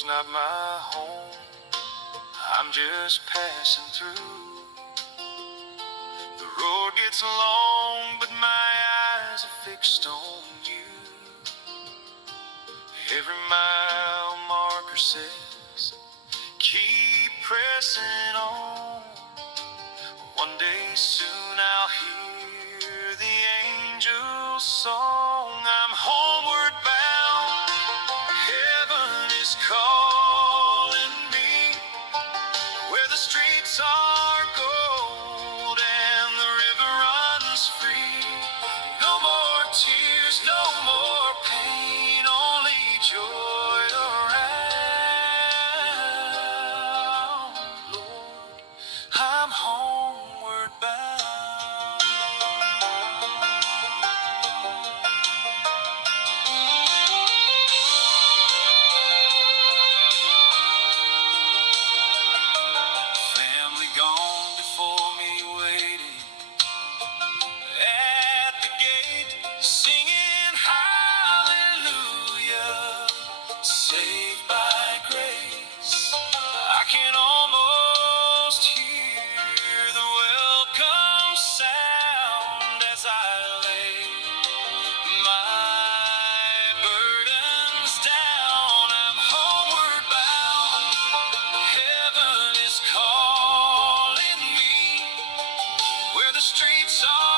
world's not my home, I'm just passing through. The road gets long, but my eyes are fixed on you. Every mile marker says, keep pressing on. One day soon I'll hear the angel's song. I'm homeward bound, heaven is calling me, where the streets are gold and the river runs free. No more tears, no more pain, only joy around. Lord, I'm homeward bound. Family gone before me, waiting at the gate, singing hallelujah, saved by grace. I can almost hear the welcome sound as I lay my burdens down. I'm homeward bound, heaven is calling me, where the streets are